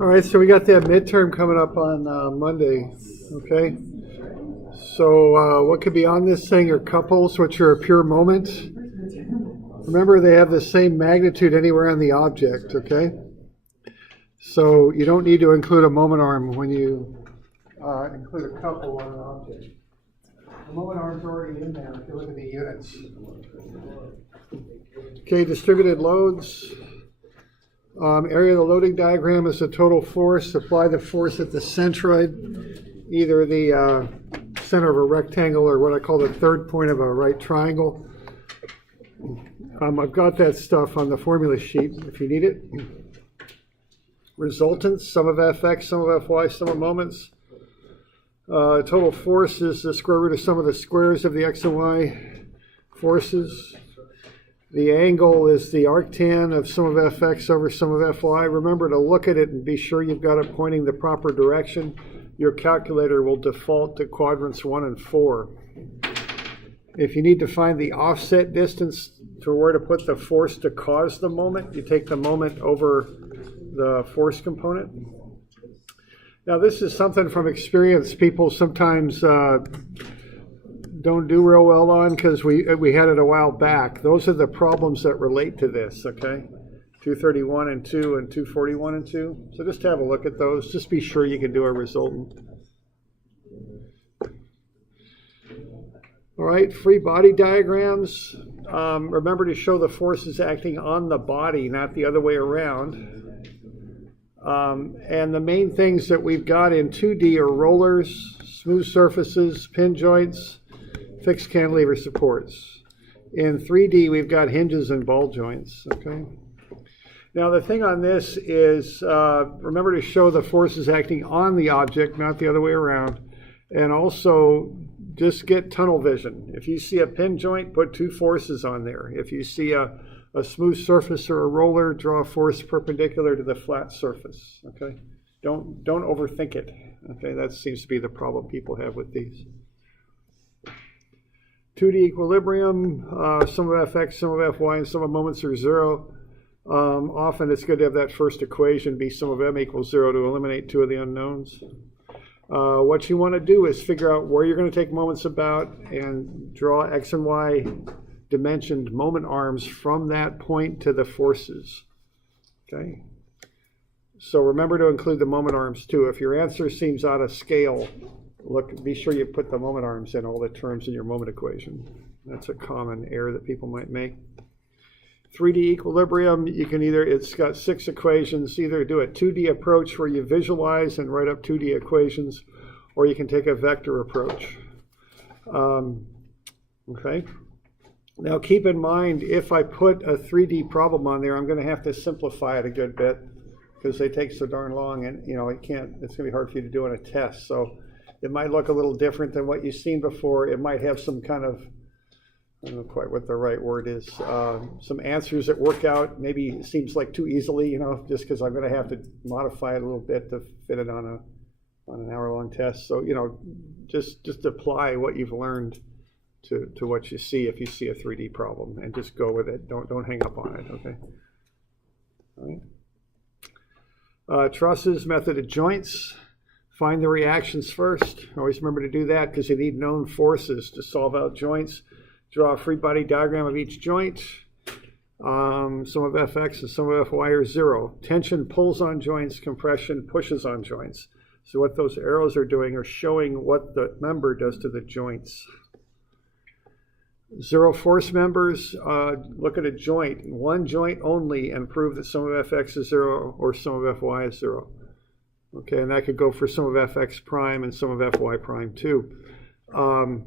All right, so we got that midterm coming up on Monday, okay? So what could be on this thing are couples, which are a pure moment. Remember, they have the same magnitude anywhere on the object, okay? So you don't need to include a moment arm when you include a couple on an object. The moment arm's already in there if you look at the units. Okay, distributed loads. Area of the loading diagram is the total force. Apply the force at the centroid, either the center of a rectangle or what I call the third point of a right triangle. I've got that stuff on the formula sheet if you need it. Resultants, sum of Fx, sum of Fy, sum of moments. Total force is the square root of sum of the squares of the x and y forces. The angle is the arctan of sum of Fx over sum of Fy. Remember to look at it and be sure you've got it pointing the proper direction. Your calculator will default to quadrants 1 and 4. If you need to find the offset distance to where to put the force to cause the moment, you take the moment over the force component. Now this is something from experience people sometimes don't do real well on because we had it a while back. Those are the problems that relate to this, okay? 231 and 2 and 241 and 2. So just have a look at those. Just be sure you can do a resultant. All right, free body diagrams. Remember to show the forces acting on the body, not the other way around. And the main things that we've got in 2D are rollers, smooth surfaces, pin joints, fixed cantilever supports. In 3D, we've got hinges and ball joints, okay? Now, the thing on this is, remember to show the forces acting on the object, not the other way around. And also, just get tunnel vision. If you see a pin joint, put 2 forces on there. If you see a smooth surface or a roller, draw a force perpendicular to the flat surface, okay? Don't overthink it, okay? That seems to be the problem people have with these. 2D equilibrium, sum of Fx, sum of Fy, and sum of moments are 0. Often it's good to have that first equation be sum of m equals 0 to eliminate 2 of the unknowns. What you want to do is figure out where you're going to take moments about and draw x and y dimensioned moment arms from that point to the forces. Okay? So remember to include the moment arms too. If your answer seems out of scale, be sure you put the moment arms in all the terms in your moment equation. That's a common error that people might make. 3D equilibrium, you can it's got 6 equations. Either do a 2D approach where you visualize and write up 2D equations, or you can take a vector approach. Okay. Now keep in mind, if I put a 3D problem on there, I'm going to have to simplify it a good bit because they take so darn long, and it's going to be hard for you to do on a test. So it might look a little different than what you've seen before. It might have some kind of, I don't know quite what the right word is, some answers that work out. Maybe it seems like too easily, just because I'm going to have to modify it a little bit to fit it on an hour-long test. So, just apply what you've learned to what you see if you see a 3D problem, and just go with it. Don't hang up on it, okay? All right. Trusses, method of joints. Find the reactions first. Always remember to do that because you need known forces to solve out joints. Draw a free body diagram of each joint. Sum of Fx and sum of Fy are 0. Tension pulls on joints, compression pushes on joints. So what those arrows are doing are showing what the member does to the joints. 0 force members, look at a joint, one joint only, and prove that sum of Fx is 0 or sum of Fy is 0. Okay, and that could go for sum of Fx prime and sum of Fy prime too. Don't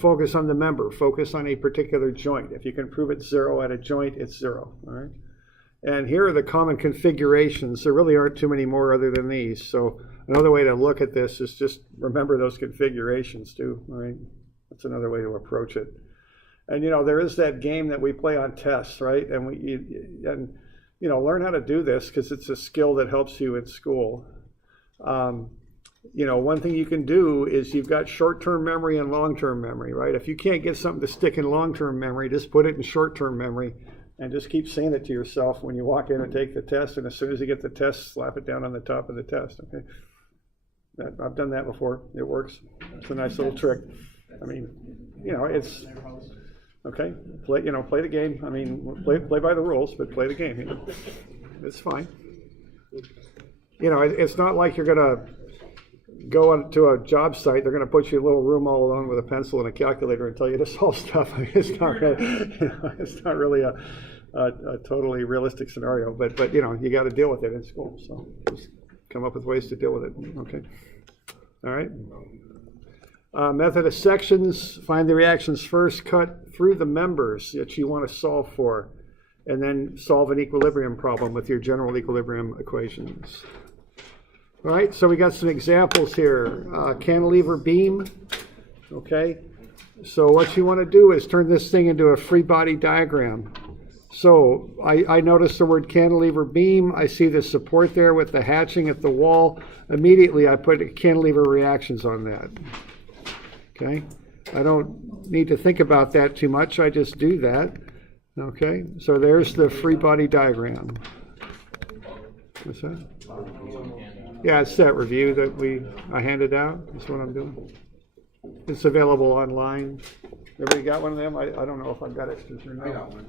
focus on the member. Focus on a particular joint. If you can prove it's 0 at a joint, it's 0. All right. And here are the common configurations. There really aren't too many more other than these. So another way to look at this is just remember those configurations too. All right. That's another way to approach it. And there is that game that we play on tests, right? And learn how to do this because it's a skill that helps you in school. One thing you can do is you've got short-term memory and long-term memory, right? If you can't get something to stick in long-term memory, just put it in short-term memory. And just keep saying it to yourself when you walk in and take the test, and as soon as you get the test, slap it down on the top of the test, okay? I've done that before. It works. It's a nice little trick. I mean, you know, it's, okay, play the game. I mean, play by the rules, but play the game, you know? It's fine. You know, it's not like you're gonna go onto a job site, they're going to put you in a little room all alone with a pencil and a calculator and tell you to solve stuff. I mean, it's not really a totally realistic scenario, but you know, you got to deal with it in school. So just come up with ways to deal with it. Okay. All right. Method of sections: find the reactions first, cut through the members that you want to solve for, and then solve an equilibrium problem with your general equilibrium equations. All right, so we got some examples here. Cantilever beam, okay? So what you want to do is turn this thing into a free body diagram. So I noticed the word cantilever beam. I see the support there with the hatching at the wall. Immediately I put cantilever reactions on that, okay? I don't need to think about that too much. I just do that, okay? So there's the free body diagram. What's that? Yeah, it's that review that I handed out. That's what I'm doing. It's available online. Everybody got one of them? I don't know if I've got extras or not. I got one.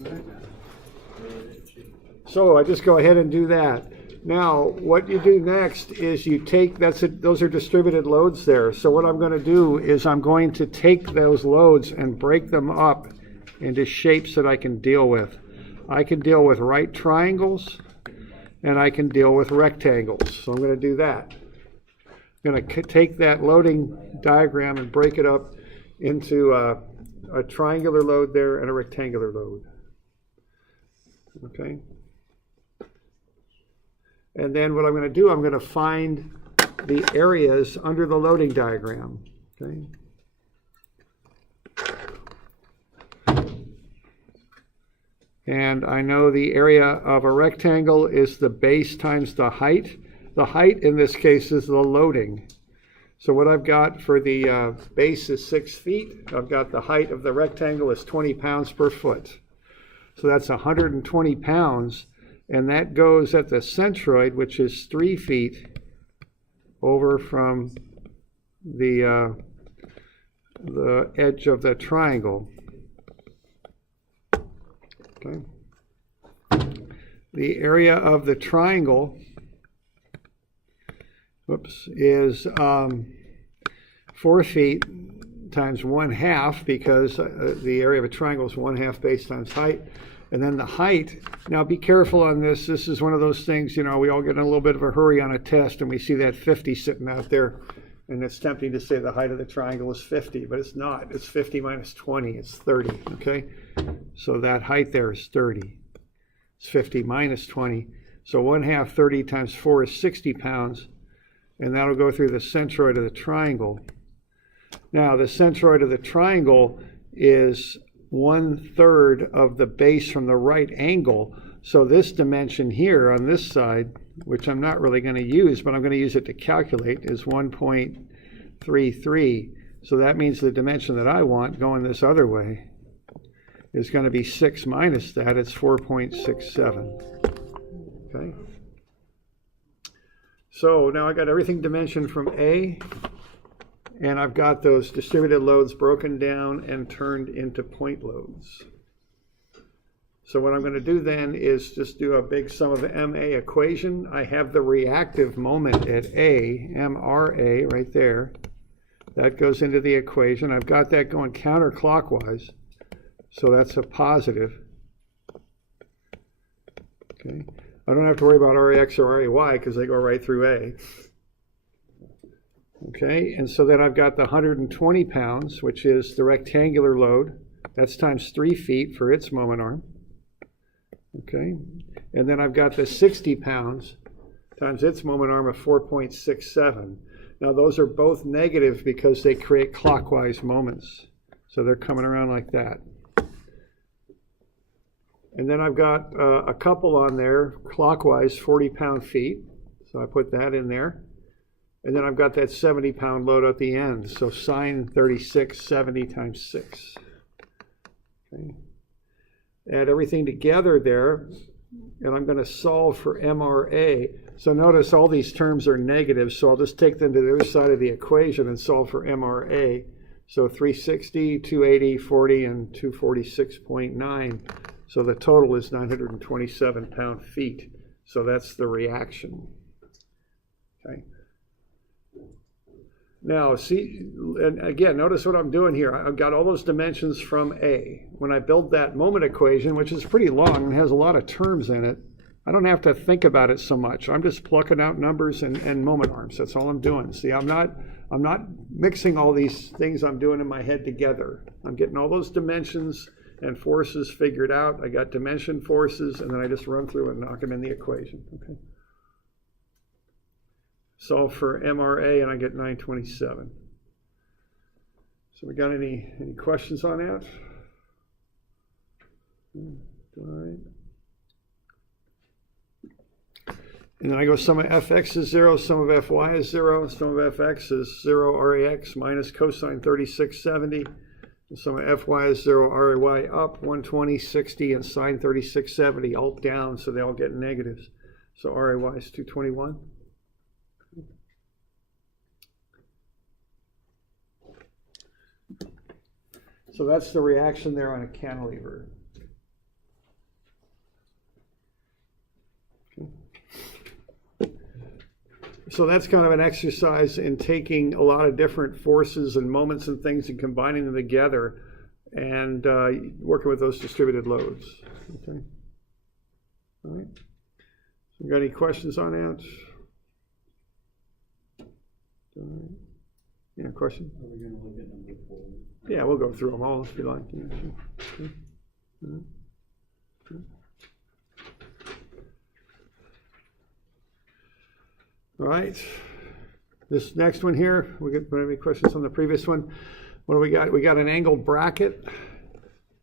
Okay. So I just go ahead and do that. Now, what you do next is you take, those are distributed loads there. So what I'm going to do is I'm going to take those loads and break them up into shapes that I can deal with. I can deal with right triangles, and I can deal with rectangles. So I'm going to do that. I'm going to take that loading diagram and break it up into a triangular load there and a rectangular load. Okay. And then what I'm going to do, I'm going to find the areas under the loading diagram. Okay. And I know the area of a rectangle is the base times the height. The height in this case is the loading. So what I've got for the base is 6 feet. I've got the height of the rectangle is 20 pounds per foot. So that's 120 pounds. And that goes at the centroid, which is 3 feet over from the edge of the triangle. Okay. The area of the triangle, is 4 feet times 1/2, because the area of a triangle is 1/2 base times height. And then the height, now be careful on this. This is one of those things, you know, we all get in a little bit of a hurry on a test and we see that 50 sitting out there. And it's tempting to say the height of the triangle is 50, but it's not. It's 50 minus 20, it's 30, okay? So that height there is 30. It's 50 minus 20. So 1/2 30 times 4 is 60 pounds. And that'll go through the centroid of the triangle. Now, the centroid of the triangle is 1/3 of the base from the right angle. So this dimension here on this side, which I'm not really going to use, but I'm going to use it to calculate, is 1.33. So that means the dimension that I want going this other way is going to be 6 minus that. It's 4.67. Okay. So now I got everything dimensioned from A, and I've got those distributed loads broken down and turned into point loads. So what I'm going to do then is just do a big sum of MA equation. I have the reactive moment at A, MRA, right there. That goes into the equation. I've got that going counterclockwise, so that's a positive. Okay. I don't have to worry about RAX or RAY because they go right through A. Okay, and so then I've got the 120 pounds, which is the rectangular load. That's times 3 feet for its moment arm. Okay, and then I've got the 60 pounds times its moment arm of 4.67. Now those are both negative because they create clockwise moments. So they're coming around like that. And then I've got a couple on there, clockwise, 40 pound-feet. So I put that in there. And then I've got that 70-pound load at the end. So sine 36, 70 times 6. Okay. Add everything together there, and I'm going to solve for MRA. So notice all these terms are negative, so I'll just take them to the other side of the equation and solve for MRA. So 360, 280, 40, and 246.9. So the total is 927 pound-feet. So that's the reaction. Okay. Now, see, and again, notice what I'm doing here. I've got all those dimensions from A. When I build that moment equation, which is pretty long and has a lot of terms in it, I don't have to think about it so much. I'm just plucking out numbers and moment arms. That's all I'm doing. See, I'm not mixing all these things I'm doing in my head together. I'm getting all those dimensions and forces figured out. I got dimension forces, and then I just run through and knock them in the equation. Okay. Solve for MRA, and I get 927. So we got any questions on that? All right. And then I go sum of fx is 0, sum of fy is 0, sum of fx is 0 rax minus cosine 3670. And sum of fy is 0 ray up 120, 60, and sine 3670, all down, so they all get negatives. So ray is 221. So that's the reaction there on a cantilever. Okay. So that's kind of an exercise in taking a lot of different forces and moments and things and combining them together and working with those distributed loads. Okay. All right. So got any questions on that? All right. Yeah, question? Are we going to look at number 4? Yeah, we'll go through them all if you like. Yeah, sure. All right. This next one here, we got any questions on the previous one? What do we got? We got an angled bracket,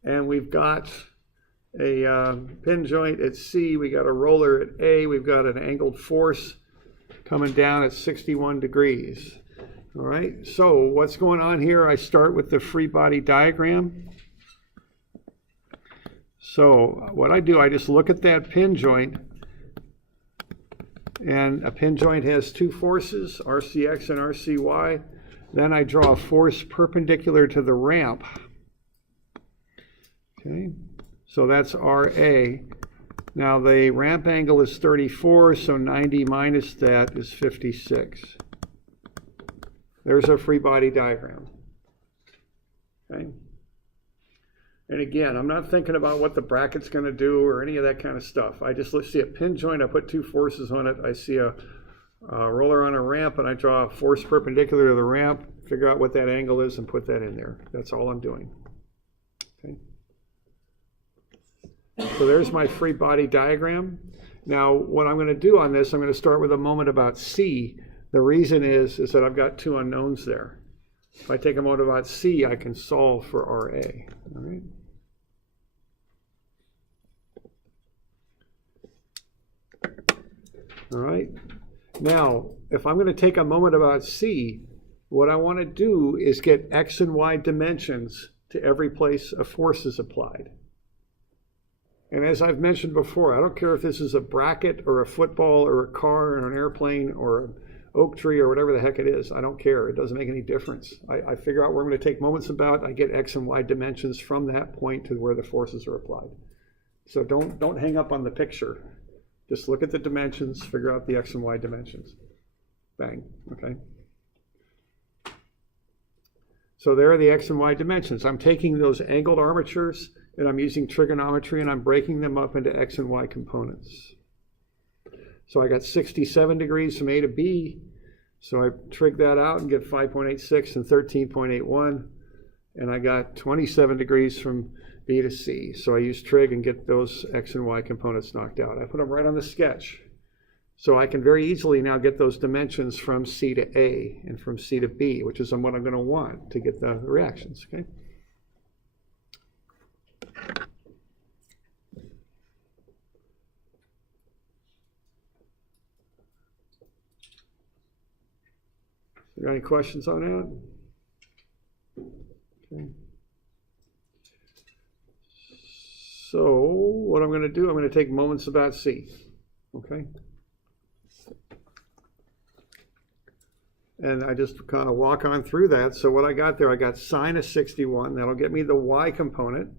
and we've got a pin joint at C. We got a roller at A. We've got an angled force coming down at 61 degrees. All right, so what's going on here? I start with the free body diagram. So what I do, I just look at that pin joint, and a pin joint has two forces, RCX and RCY. Then I draw a force perpendicular to the ramp. Okay, so that's RA. Now the ramp angle is 34, so 90 minus that is 56. There's our free body diagram. Okay. And again, I'm not thinking about what the bracket's going to do or any of that kind of stuff. I just see a pin joint, I put two forces on it. I see a roller on a ramp, and I draw a force perpendicular to the ramp, figure out what that angle is, and put that in there. That's all I'm doing. Okay. So there's my free body diagram. Now, what I'm going to do on this, I'm going to start with a moment about C. The reason is that I've got two unknowns there. If I take a moment about C, I can solve for RA. All right. All right. Now, if I'm going to take a moment about C, what I want to do is get X and Y dimensions to every place a force is applied. And as I've mentioned before, I don't care if this is a bracket or a football or a car or an airplane or an oak tree or whatever the heck it is. I don't care. It doesn't make any difference. I figure out where I'm going to take moments about. I get X and Y dimensions from that point to where the forces are applied. So don't hang up on the picture. Just look at the dimensions, figure out the X and Y dimensions. Bang. Okay. So there are the X and Y dimensions. I'm taking those angled armatures and I'm using trigonometry and I'm breaking them up into X and Y components. So I got 67 degrees from A to B. So I trig that out and get 5.86 and 13.81. And I got 27 degrees from B to C. So I use trig and get those X and Y components knocked out. I put them right on the sketch. So I can very easily now get those dimensions from C to A and from C to B, which is what I'm going to want to get the reactions. Okay. Got any questions on that? Okay. So what I'm going to do, I'm going to take moments about C. Okay. And I just kind of walk on through that. So what I got there, I got sine of 61. That'll get me the y component.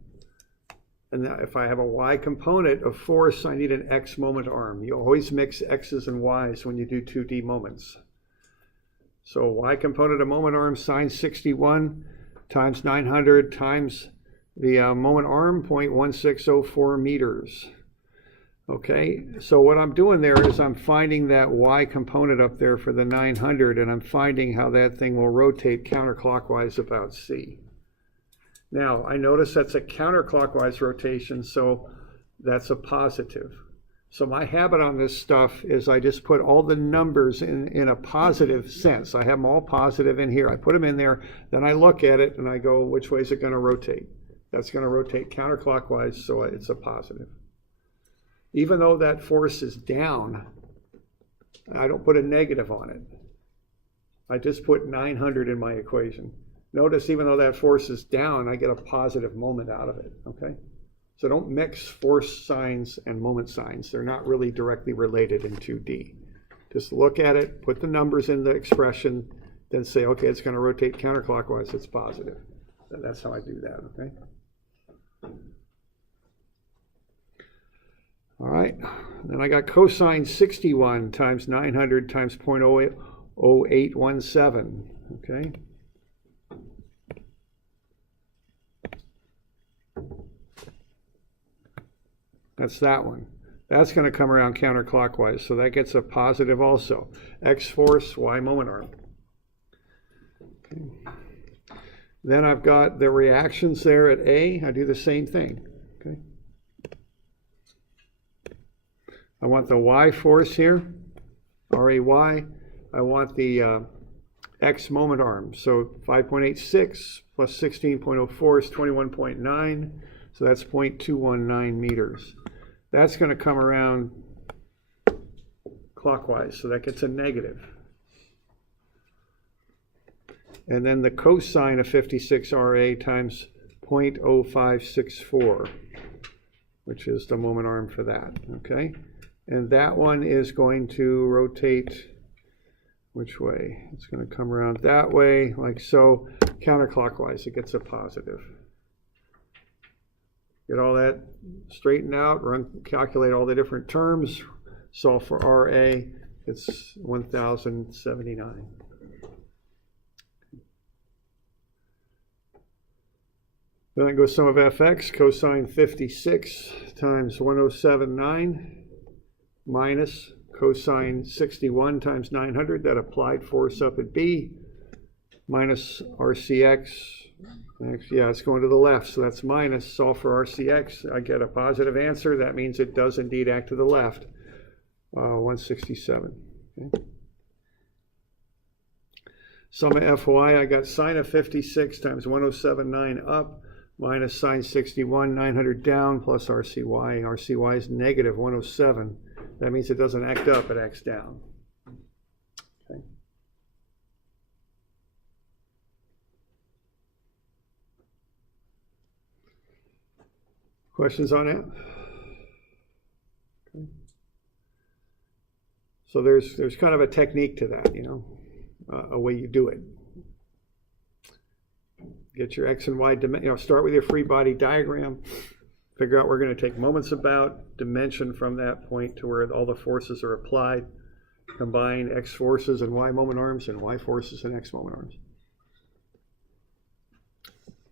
And now if I have a y component of force, I need an x moment arm. You always mix x's and y's when you do 2D moments. So y component of moment arm, sine 61 times 900 times the moment arm, 0.1604 meters. Okay, so what I'm doing there is I'm finding that y component up there for the 900, and I'm finding how that thing will rotate counterclockwise about C. Now, I notice that's a counterclockwise rotation, so that's a positive. So my habit on this stuff is I just put all the numbers in a positive sense. I have them all positive in here. I put them in there, then I look at it and I go, which way is it going to rotate? That's going to rotate counterclockwise, so it's a positive. Even though that force is down, I don't put a negative on it. I just put 900 in my equation. Notice even though that force is down, I get a positive moment out of it, okay? So don't mix force signs and moment signs. They're not really directly related in 2D. Just look at it, put the numbers in the expression, then say, okay, it's going to rotate counterclockwise, it's positive. That's how I do that, okay? All right, then I got cosine 61 times 900 times 0.0817, okay? That's that one. That's going to come around counterclockwise, so that gets a positive also. X force, Y moment arm. Okay. Then I've got the reactions there at A. I do the same thing, okay? I want the Y force here, RAY. I want the X moment arm. So 5.86 plus 16.04 is 21.9. So that's 0.219 meters. That's going to come around clockwise, so that gets a negative. And then the cosine of 56 RA times 0.0564, which is the moment arm for that, okay? And that one is going to rotate, which way? It's going to come around that way, like so, counterclockwise. It gets a positive. Get all that straightened out, calculate all the different terms, solve for RA, it's 1,079. Then it goes sum of fx, cosine 56 times 1079 minus cosine 61 times 900, that applied force up at B, minus RCX. Yeah, it's going to the left, so that's minus. Solve for RCX. I get a positive answer. That means it does indeed act to the left. 167. Okay. Sum of Fy, I got sine of 56 times 1079 up, minus sine 61, 900 down, plus RCY. RCY is negative 107. That means it doesn't act up, it acts down. Okay. Questions on that? Okay. So there's kind of a technique to that, you know, a way you do it. Get your X and Y, start with your free body diagram, figure out where we're going to take moments about, dimension from that point to where all the forces are applied, combine X forces and Y moment arms and Y forces and X moment arms.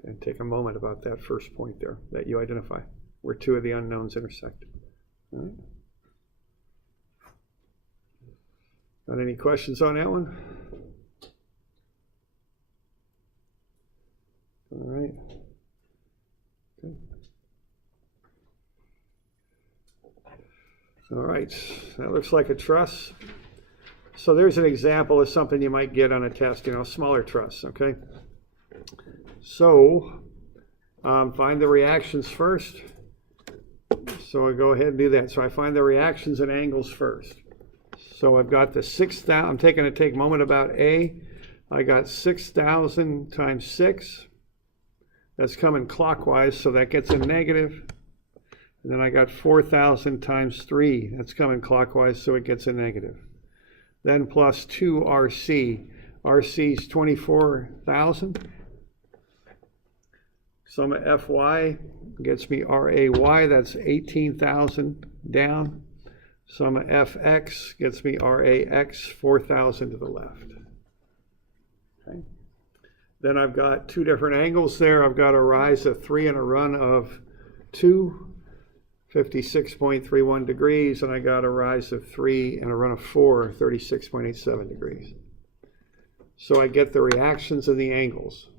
And take a moment about that first point there that you identify, where two of the unknowns intersect. All right. Got any questions on that one? All right. Okay. All right, that looks like a truss. So there's an example of something you might get on a test, a smaller truss, okay? So find the reactions first. So I go ahead and do that. So I find the reactions and angles first. So I've got the 6,000, I'm taking a take moment about A. I got 6,000 times 6. That's coming clockwise, so that gets a negative. And then I got 4,000 times 3. That's coming clockwise, so it gets a negative. Then plus 2 RC. RC is 24,000. Sum of FY gets me RAY. That's 18,000 down. Sum of FX gets me RAX, 4,000 to the left. Okay. Then I've got two different angles there. I've got a rise of 3 and a run of 2, 56.31 degrees, and I got a rise of 3 and a run of 4, 36.87 degrees. So I get the reactions of the angles.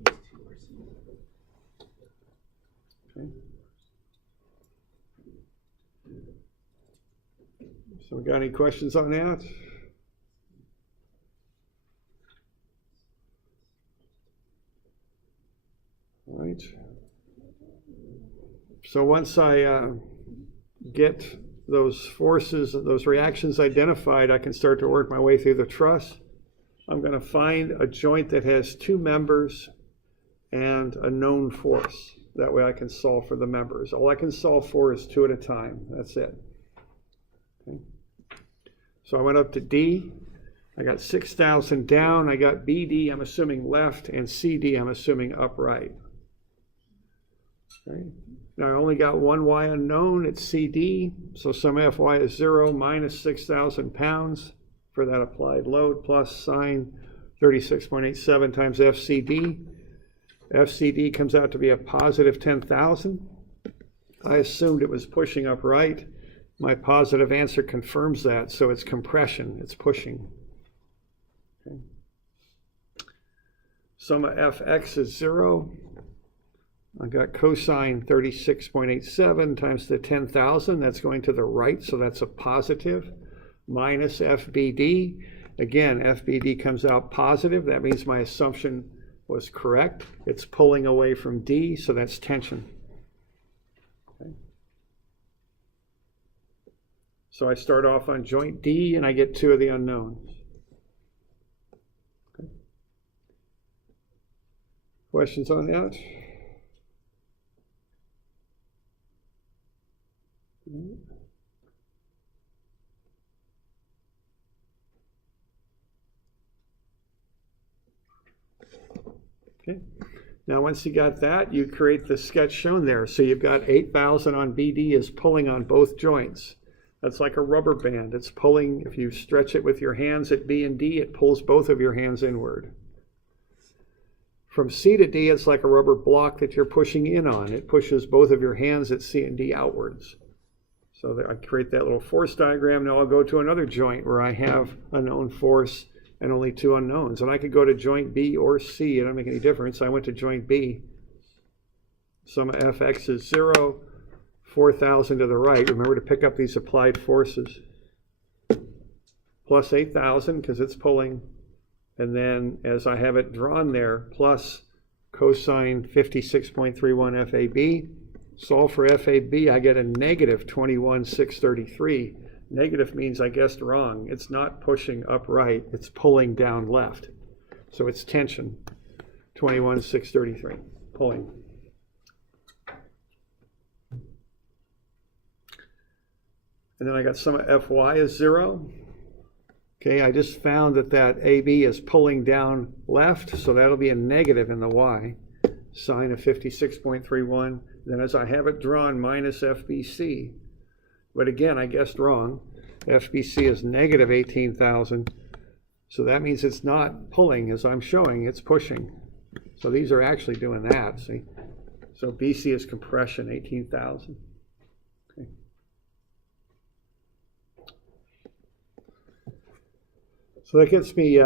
Okay. So we got any questions on that? All right. So once I get those forces, those reactions identified, I can start to work my way through the truss. I'm going to find a joint that has 2 members and a known force. That way I can solve for the members. All I can solve for is 2 at a time. That's it. Okay. So I went up to D. I got 6,000 down. I got BD, I'm assuming left, and CD, I'm assuming upright. Okay. Now I only got one Y unknown, it's CD, so sum of FY is 0 minus 6,000 pounds for that applied load plus sine 36.87 times FCD. FCD comes out to be a positive 10,000. I assumed it was pushing upright. My positive answer confirms that, so it's compression, it's pushing. Okay. Sum of FX is 0. I got cosine 36.87 times the 10,000. That's going to the right, so that's a positive. Minus FBD. Again, FBD comes out positive. That means my assumption was correct. It's pulling away from D, so that's tension. Okay. So I start off on joint D, and I get 2 of the unknowns. Okay. Questions on that? Okay. Now once you got that, you create the sketch shown there. So you've got 8,000 on BD is pulling on both joints. That's like a rubber band. It's pulling, if you stretch it with your hands at B and D, it pulls both of your hands inward. From C to D, it's like a rubber block that you're pushing in on. It pushes both of your hands at C and D outwards. So I create that little force diagram. Now I'll go to another joint where I have a known force and only 2 unknowns. And I could go to joint B or C. It doesn't make any difference. I went to joint B. Sum of FX is 0, 4,000 to the right. Remember to pick up these applied forces. Plus 8,000 because it's pulling. And then as I have it drawn there, plus cosine 56.31 FAB. Solve for FAB, I get a negative 21,633. Negative means I guessed wrong. It's not pushing upright, it's pulling down left. So it's tension, 21,633, pulling. And then I got sum of FY is 0. Okay, I just found that AB is pulling down left, so that'll be a negative in the Y. Sine of 56.31. Then as I have it drawn, minus FBC. But again, I guessed wrong. FBC is negative 18,000. So that means it's not pulling as I'm showing, it's pushing. So these are actually doing that, see? So BC is compression, 18,000. Okay. So that gets me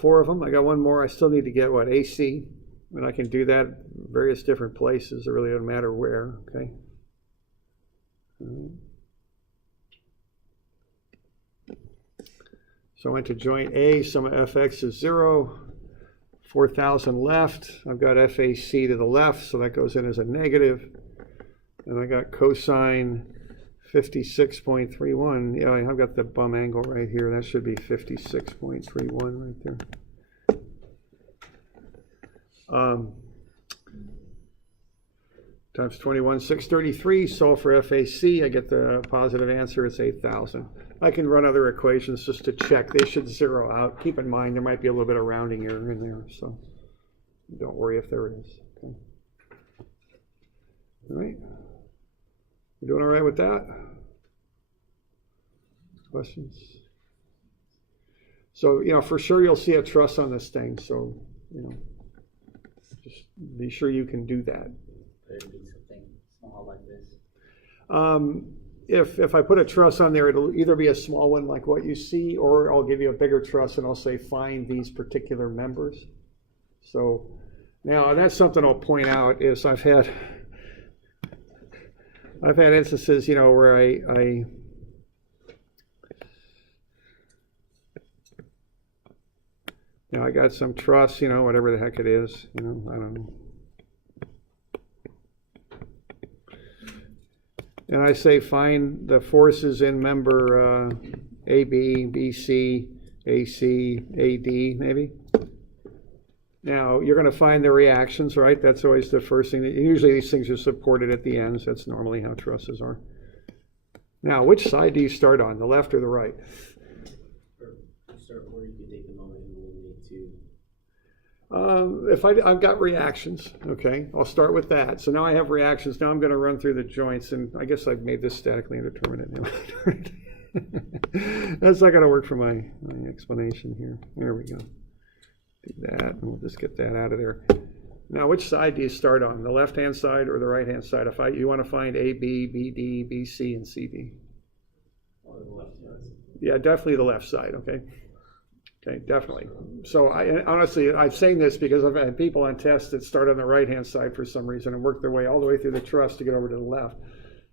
4 of them. I got one more. I still need to get, what, AC? And I can do that in various different places. It really doesn't matter where, okay? So I went to joint A. Sum of FX is 0. 4,000 left. I've got FAC to the left, so that goes in as a negative. And I got cosine 56.31. Yeah, I've got the bum angle right here. That should be 56.31 right there. Times 21, 633, solve for FAC, I get the positive answer, it's 8,000. I can run other equations just to check. They should zero out. Keep in mind there might be a little bit of rounding error in there, so don't worry if there is. Okay. All right. You doing all right with that? Questions? So, you know, for sure you'll see a truss on this thing, so, you know, just be sure you can do that. Could it be something small like this? If I put a truss on there, it'll either be a small one like what you see, or I'll give you a bigger truss and I'll say find these particular members. So now that's something I'll point out is I've had instances, you know, where I got some truss, you know, whatever the heck it is, you know, I don't know. And I say find the forces in member AB, BC, AC, AD, maybe. Now, you're going to find the reactions, right? That's always the first thing. Usually these things are supported at the ends. That's normally how trusses are. Now, which side do you start on, the left or the right? Start where you can take the moment and eliminate two. If I've got reactions, okay, I'll start with that. So now I have reactions. Now I'm going to run through the joints, and I guess I've made this statically indeterminate now. That's not going to work for my explanation here. There we go. Do that, and we'll just get that out of there. Now, which side do you start on, the left-hand side or the right-hand side? If you want to find AB, BD, BC, and CD. Or the left side. Yeah, definitely the left side, okay? Okay, definitely. So honestly, I'm saying this because I've had people on tests that start on the right-hand side for some reason and work their way all the way through the truss to get over to the left.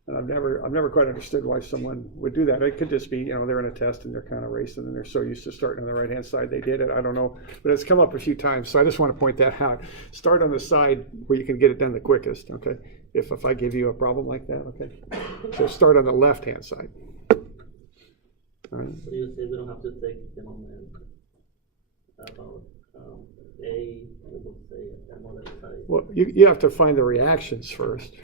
And I've never quite understood why someone would do that. It could just be, you know, they're in a test and they're kind of racing and they're so used to starting on the right-hand side they did it. I don't know, but it's come up a few times. So I just want to point that out. Start on the side where you can get it done the quickest, okay? If I give you a problem like that, okay? So start on the left-hand side. All right. So you say we don't have to take the moment about A, we'll say M on that side. Well, you have to find the reactions first.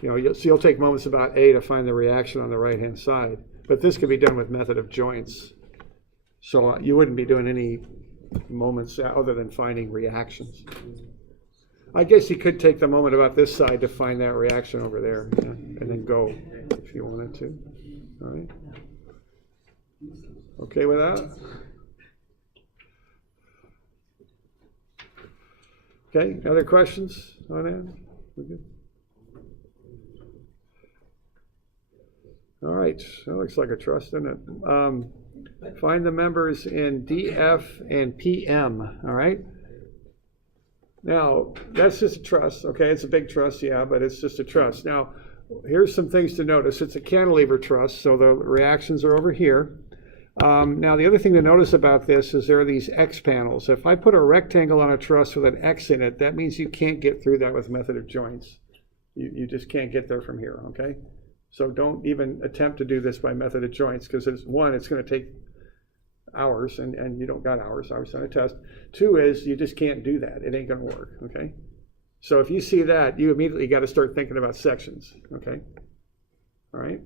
You know, so you'll take moments about A to find the reaction on the right-hand side. But this could be done with method of joints. So you wouldn't be doing any moments other than finding reactions. I guess you could take the moment about this side to find that reaction over there, yeah, and then go if you wanted to. All right. Okay with that? Okay, other questions on that? We're good? All right, that looks like a truss, doesn't it? Find the members in DF and PM, all right? Now, that's just a truss, okay? It's a big truss, yeah, but it's just a truss. Now, here's some things to notice. It's a cantilever truss, so the reactions are over here. Now, the other thing to notice about this is there are these X panels. If I put a rectangle on a truss with an X in it, that means you can't get through that with method of joints. You just can't get there from here, okay? So don't even attempt to do this by method of joints because it's going to take hours, and you don't got hours on a test. Two is you just can't do that. It ain't going to work, okay? So if you see that, you immediately got to start thinking about sections, okay? All right?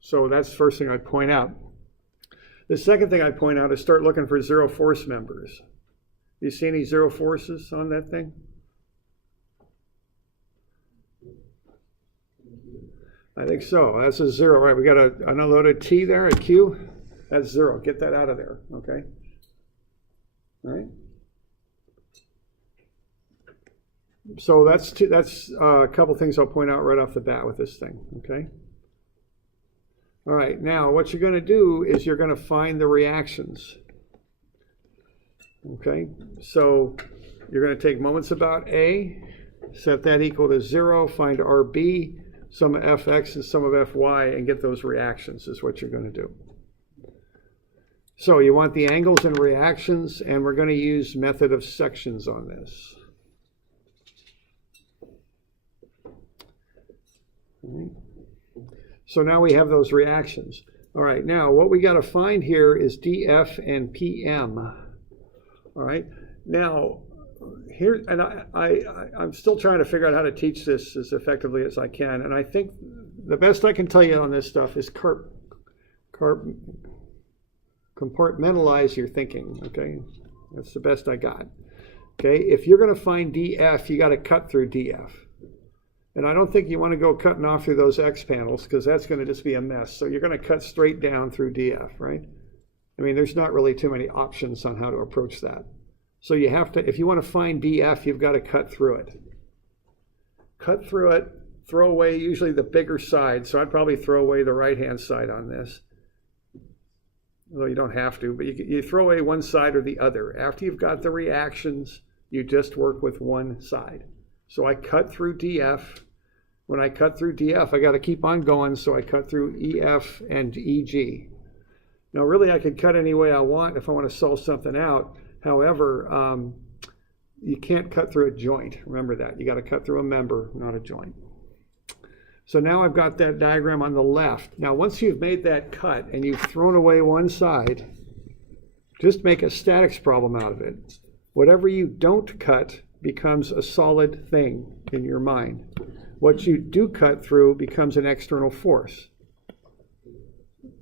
So that's the first thing I'd point out. The second thing I point out is start looking for zero force members. Do you see any zero forces on that thing? I think so. That's a zero, right? We got an unloaded T there, a Q. That's zero. Get that out of there, okay? All right. So that's a couple things I'll point out right off the bat with this thing, okay? All right, now what you're going to do is you're going to find the reactions. Okay, so you're going to take moments about A, set that equal to 0, find RB, sum of Fx and sum of Fy, and get those reactions is what you're going to do. So you want the angles and reactions, and we're going to use method of sections on this. All right. So now we have those reactions. All right, now what we got to find here is DF and PM. All right, now here, and I'm still trying to figure out how to teach this as effectively as I can, and I think the best I can tell you on this stuff is compartmentalize your thinking, okay? That's the best I got. Okay, if you're going to find DF, you got to cut through DF. And I don't think you want to go cutting off through those X panels because that's going to just be a mess. So you're going to cut straight down through DF, right? I mean, there's not really too many options on how to approach that. So you have to, if you want to find DF, you've got to cut through it. Cut through it, throw away usually the bigger side. So I'd probably throw away the right-hand side on this. Although you don't have to, but you throw away one side or the other. After you've got the reactions, you just work with one side. So I cut through DF. When I cut through DF, I got to keep on going, so I cut through EF and EG. Now, really, I could cut any way I want if I want to solve something out. However, you can't cut through a joint. Remember that. You got to cut through a member, not a joint. So now I've got that diagram on the left. Now, once you've made that cut and you've thrown away one side, just make a statics problem out of it. Whatever you don't cut becomes a solid thing in your mind. What you do cut through becomes an external force.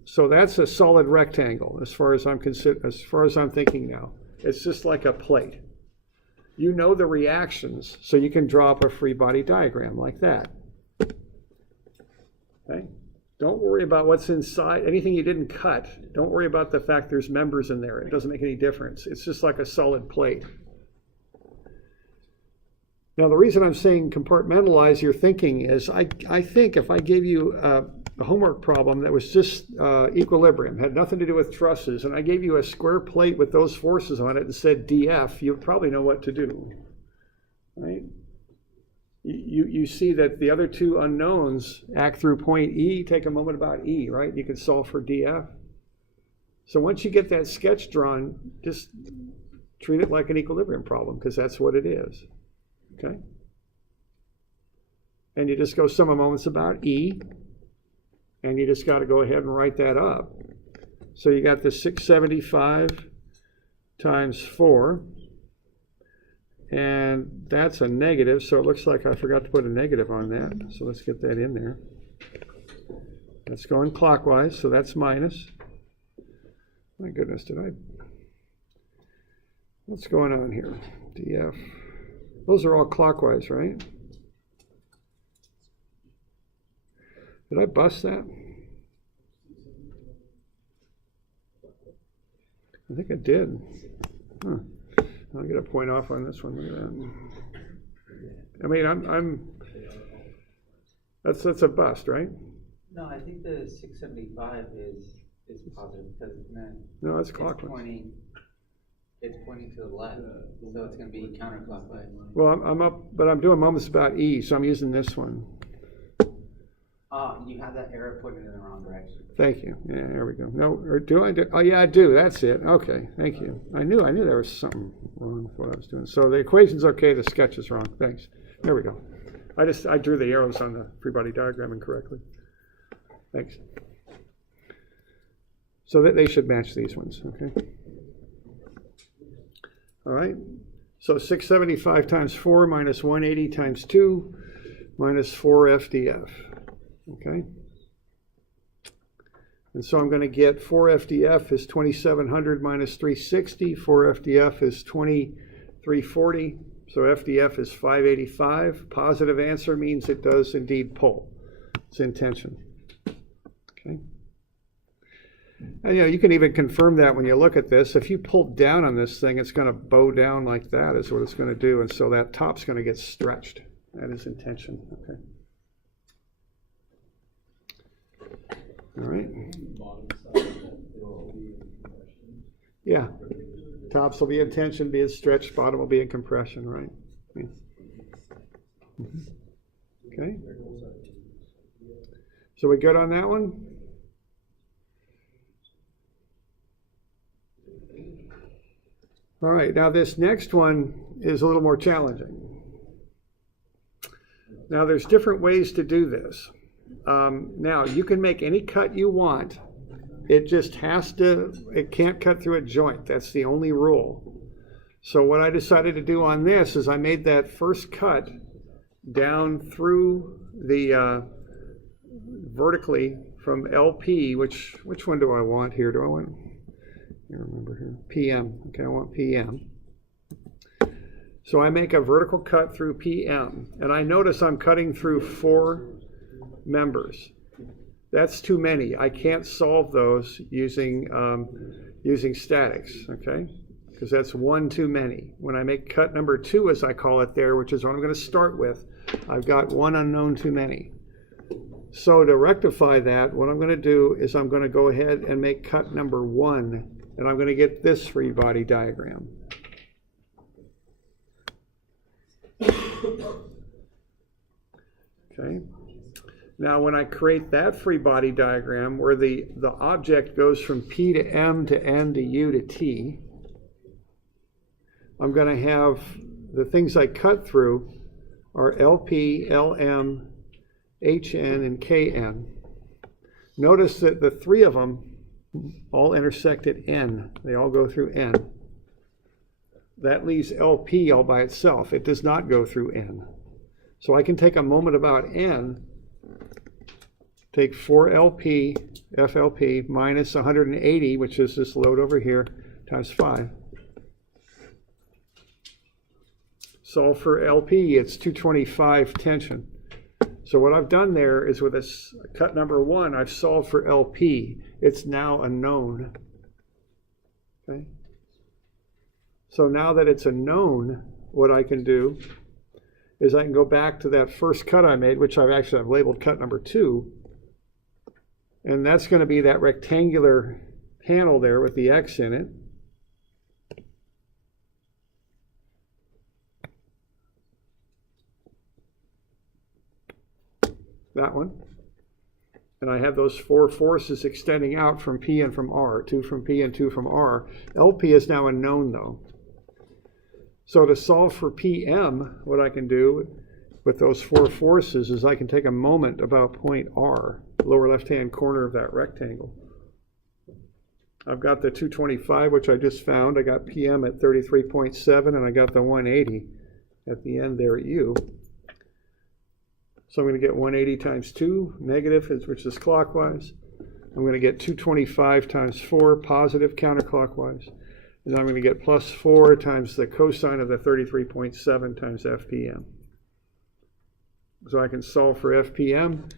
So that's a solid rectangle as far as I'm thinking now. It's just like a plate. You know the reactions, so you can draw up a free body diagram like that. Okay? Don't worry about what's inside, anything you didn't cut. Don't worry about the fact there's members in there. It doesn't make any difference. It's just like a solid plate. Now, the reason I'm saying compartmentalize your thinking is I think if I gave you a homework problem that was just equilibrium, had nothing to do with trusses, and I gave you a square plate with those forces on it and said DF, you'd probably know what to do, right? You see that the other two unknowns act through point E. Take a moment about E, right? You can solve for DF. So once you get that sketch drawn, just treat it like an equilibrium problem because that's what it is. Okay? And you just go sum of moments about E, and you just got to go ahead and write that up. So you got the 675 times 4, and that's a negative, so it looks like I forgot to put a negative on that. So let's get that in there. That's going clockwise, so that's minus. My goodness, what's going on here? DF. Those are all clockwise, right? Did I bust that? I think I did. Huh. I'll get a point off on this one. Look at that. I mean, that's a bust, right? No, I think the 675 is positive because no, it's clockwise. It's pointing to the left, so it's going to be counterclockwise. Well, I'm up, but I'm doing moments about E, so I'm using this one. You have that arrow pointing in the wrong direction. Thank you. Yeah, there we go. No, or do I do? Oh, yeah, I do. That's it. Okay, thank you. I knew there was something wrong with what I was doing. So the equation's okay. The sketch is wrong. Thanks. There we go. I drew the arrows on the free body diagram incorrectly. Thanks. So that they should match these ones. Okay. All right. So 675 times 4 minus 180 times 2 minus 4 FDF. Okay. And so I'm going to get 4 FDF is 2700 minus 360. 4 FDF is 2340. So FDF is 585. Positive answer means it does indeed pull. It's in tension. Okay. And you can even confirm that when you look at this. If you pull down on this thing, it's going to bow down like that is what it's going to do. And so that top's going to get stretched. That is in tension. Okay. All right. Yeah. Tops will be in tension, be in stretch. Bottom will be in compression, right? Yeah. Okay. So we good on that one? All right. Now this next one is a little more challenging. Now there's different ways to do this. Now you can make any cut you want. It just it can't cut through a joint. That's the only rule. So what I decided to do on this is I made that first cut down through the vertically from LP, which one do I want here? Do I want, I remember here, PM. Okay, I want PM. So I make a vertical cut through PM, and I notice I'm cutting through 4 members. That's too many. I can't solve those using statics, okay? Because that's 1 too many. When I make cut number 2, as I call it there, which is what I'm going to start with, I've got 1 unknown too many. So to rectify that, what I'm going to do is I'm going to go ahead and make cut number 1, and I'm going to get this free body diagram. Okay. Now when I create that free body diagram where the object goes from P to M to N to U to T, I'm going to have the things I cut through are LP, LM, HN, and KN. Notice that the 3 of them all intersect at N. They all go through N. That leaves LP all by itself. It does not go through N. So I can take a moment about N, take 4LP, FLP, minus 180, which is this load over here, times 5. So for LP, it's 225 tension. So what I've done there is with this cut number 1, I've solved for LP. It's now a known. Okay. So now that it's a known, what I can do is I can go back to that first cut I made, which I've labeled cut number 2. And that's going to be that rectangular panel there with the X in it. That one. And I have those 4 forces extending out from P and from R, 2 from P and 2 from R. LP is now a known though. So to solve for PM, what I can do with those 4 forces is I can take a moment about point R, lower left-hand corner of that rectangle. I've got the 225, which I just found. I got PM at 33.7, and I got the 180 at the end there at U. So I'm going to get 180 times 2, negative, which is clockwise. I'm going to get 225 times 4, positive, counterclockwise. And I'm going to get plus 4 times the cosine of the 33.7 times FPM. So I can solve for FPM.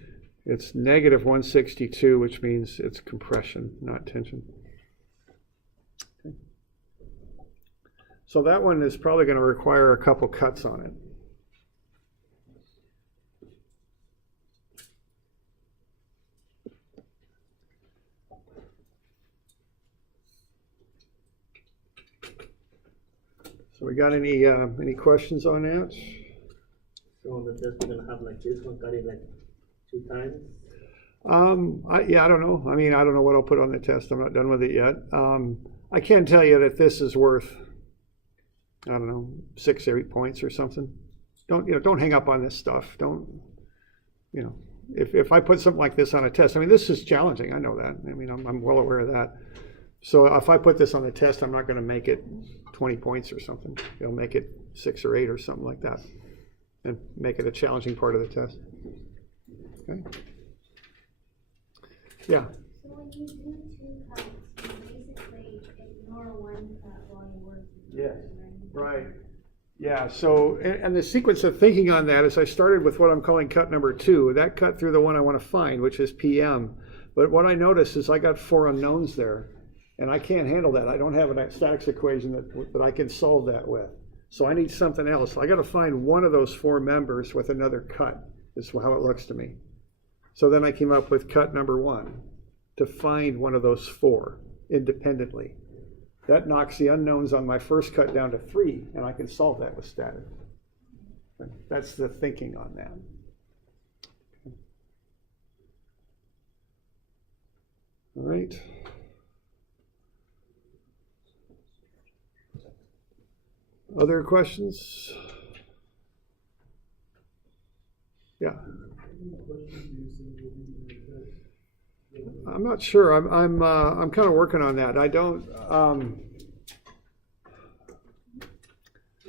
It's negative 162, which means it's compression, not tension. Okay. So that one is probably going to require a couple cuts on it. So we got any questions on that? So on the test, we're gonna have like this one, cut it like 2 times? Yeah, I don't know. I mean, I don't know what I'll put on the test. I'm not done with it yet. I can tell you that this is worth, I don't know, 6 or 8 points or something. Don't hang up on this stuff. Don't, if I put something like this on a test, I mean, this is challenging. I know that. I mean, I'm well aware of that. So if I put this on the test, I'm not going to make it 20 points or something. I'll make it 6 or 8 or something like that, and make it a challenging part of the test. Okay. Yeah. So when you do 2 cuts, you basically ignore 1 cut while you work. Yes. Right. Yeah. So, and the sequence of thinking on that is I started with what I'm calling cut number 2. That cut through the one I want to find, which is PM. But what I noticed is I got 4 unknowns there, and I can't handle that. I don't have a statics equation that I can solve that with. So I need something else. I got to find one of those 4 members with another cut, is how it looks to me. So then I came up with cut number 1 to find one of those 4 independently. That knocks the unknowns on my first cut down to 3, and I can solve that with static. That's the thinking on that. All right. Other questions? Yeah. I'm not sure. I'm kind of working on that. I don't.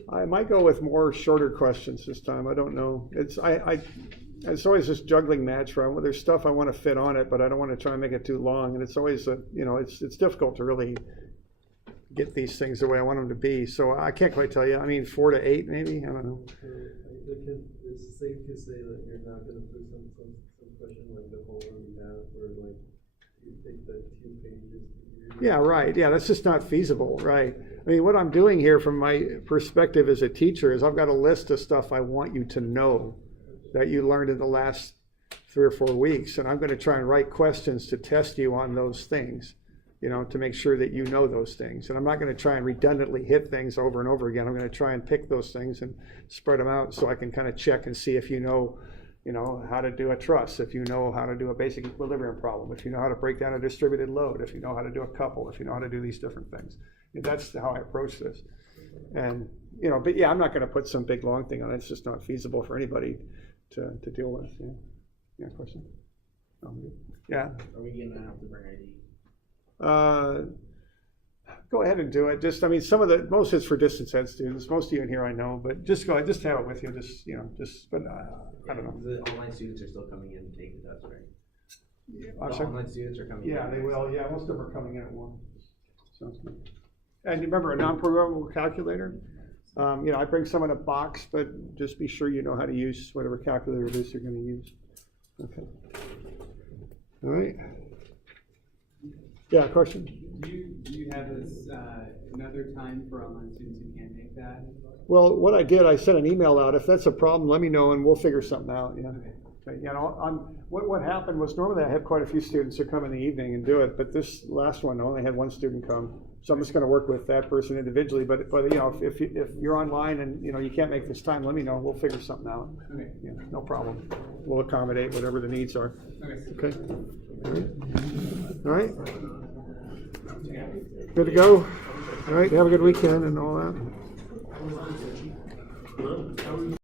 I might go with more shorter questions this time. I don't know. It's always this juggling match where there's stuff I want to fit on it, but I don't want to try and make it too long. And it's always it's difficult to really get these things the way I want them to be. So I can't quite tell you. I mean, 4 to 8 maybe. I don't know. It's safe to say that you're not going to put some question like the whole we have, where like you take the 2 pages. Yeah, right. Yeah, that's just not feasible, right? I mean, what I'm doing here from my perspective as a teacher is I've got a list of stuff I want you to know that you learned in the last 3 or 4 weeks, and I'm going to try and write questions to test you on those things, to make sure that you know those things. And I'm not going to try and redundantly hit things over and over again. I'm going to try and pick those things and spread them out so I can kind of check and see if you know how to do a truss, if you know how to do a basic equilibrium problem, if you know how to break down a distributed load, if you know how to do a couple, if you know how to do these different things. And that's how I approach this. And, but yeah, I'm not going to put some big long thing on it. It's just not feasible for anybody to deal with. Yeah, question? Yeah. Are we gonna have to bring ID? Go ahead and do it. Most of it's for distance ed students. Most of you in here I know, but just go ahead, just have it with you. But I don't know. The online students are still coming in and taking the test, right? I'm The sorry? online students are coming in. Yeah, they will. Yeah, most of them are coming in at 1. Sounds good. And remember, a non-programmable calculator. I bring some in a box, but just be sure you know how to use whatever calculator it is you're going to use. Okay. All right. Yeah, question? Do you have this another time for online students who can't make that? Well, what I did, I sent an email out. If that's a problem, let me know and we'll figure something out. Yeah. Okay. What happened was normally I have quite a few students who come in the evening and do it, but this last one I only had 1 student come. So I'm just going to work with that person individually. But if you're online and you can't make this time, let me know. We'll figure something out. Okay. Yeah, no problem. We'll accommodate whatever the needs are. Okay. Okay. All right. Good to go. All right. Have a good weekend and all that.